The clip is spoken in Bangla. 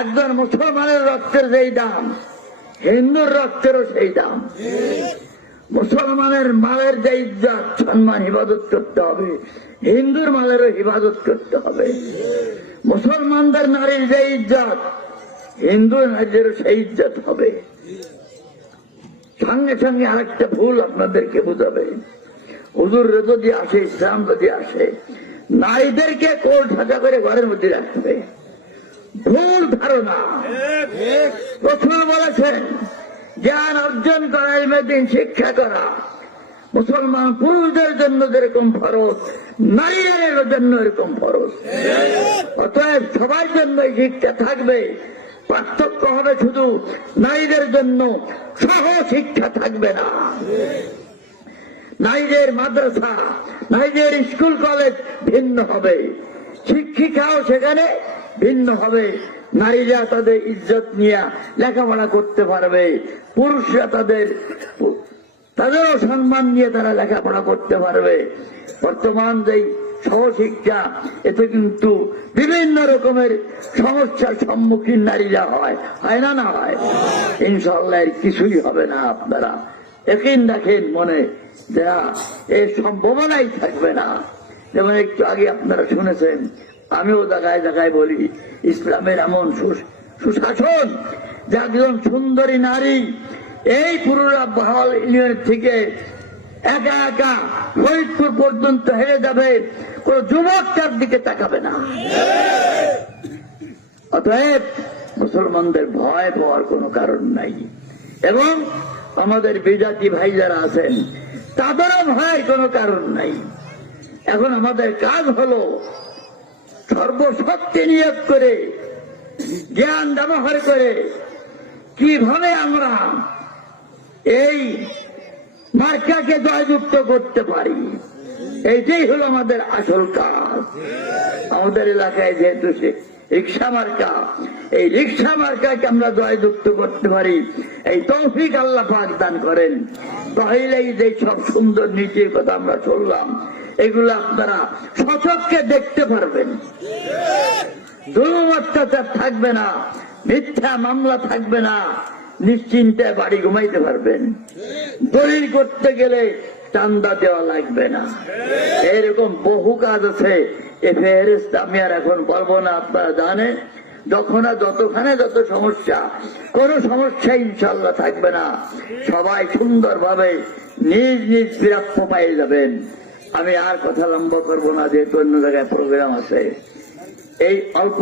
একজন মুসলমানের রক্তের যেই দাম, হিন্দুর রক্তেরও সেই দাম। মুসলমানের মালের যে ইজ্জত সম্মান হিফাজত করতে হবে, হিন্দুর মালেরও হিফাজত করতে হবে। মুসলমানদের নারীর যে ইজ্জত, হিন্দু নারীদেরও সেই ইজ্জত হবে। সঙ্গে সঙ্গে আরেকটা ভুল আপনাদেরকে বুঝাবে, হুজুর যদি আসে, ইসলাম যদি আসে, নারীদেরকে কোল ঢাকা করে ঘরের মধ্যে রাখবে, ভুল ধারণা। রাসূল বলেছেন জ্ঞান অর্জন করা, ইলমে শিক্ষা করা মুসলমান পুরুষদের জন্য যেরকম ফরজ, নারীদের জন্য এরকম ফরজ। অতএব সবার জন্য শিক্ষা থাকবে, পার্থক্য হবে শুধু নারীদের জন্য সহ শিক্ষা থাকবে না। নারীদের মাদ্রাসা, নারীদের স্কুল কলেজ ভিন্ন হবে, শিক্ষিকাও সেখানে ভিন্ন হবে। নারীরা তাদের ইজ্জত নিয়ে লেখাপড়া করতে পারবে, পুরুষরা তাদেরও সম্মান নিয়ে তারা লেখাপড়া করতে পারবে। বর্তমান যেই সহশিক্ষা, এতে কিন্তু বিভিন্ন রকমের সমস্যার সম্মুখীন নারীরা হয় না, না হয়? ইনশাআল্লাহ এর কিছুই হবে না। আপনারা একদিন দেখেন মনে যে এর সম্ভাবনাই থাকবে না। যেমন একটু আগে আপনারা শুনেছেন, আমিও জায়গায় জায়গায় বলি, ইসলামের এমন সুশাসন যে একজন সুন্দরী নারী এই পুরুরা বহাল ইউনিয়ন থেকে একা একা ফরিদপুর পর্যন্ত হেরে যাবে, কোন যুবক তার দিকে তাকাবে না। অতএব মুসলমানদের ভয় পাওয়ার কোন কারণ নাই, এবং আমাদের বিজাতি ভাই যারা আছেন তাদেরও ভয় কোনো কারণ নাই। এখন আমাদের কাজ হলো সর্বশক্তি নিয়োগ করে, জ্ঞান ব্যবহার করে কিভাবে আমরা এই মার্কাকে জয়যুক্ত করতে পারি, এইটাই হলো আমাদের আসল কাজ। আমাদের এলাকায় যেহেতু রিক্সা মার্কা, এই রিক্সা মার্কাকে আমরা জয়যুক্ত করতে পারি, এই তৌফিক আল্লাহ পাক দান করেন। তাহলেই যে সব সুন্দর নীতির কথা আমরা শুনলাম, এগুলো আপনারা সচক্ষে দেখতে পারবেন। জুলুম অত্যাচার থাকবে না, মিথ্যা মামলা থাকবে না, নিশ্চিন্তে বাড়ি ঘুমাইতে পারবেন। দলিল করতে গেলে চান্দা দেওয়া লাগবে না। এরকম বহু কাজ আছে, এ ফেরেশত আমি আর এখন বলবো না, আপনারা জানেন। যখন যতখানে যত সমস্যা, কোন সমস্যা ইনশাল্লাহ থাকবে না। সবাই সুন্দরভাবে নিজ নিজ প্রাপ্য পাই যাবেন। আমি আর কথা লম্বা করবো না, যেহেতু অন্য জায়গায় প্রোগ্রাম আছে। এই অল্প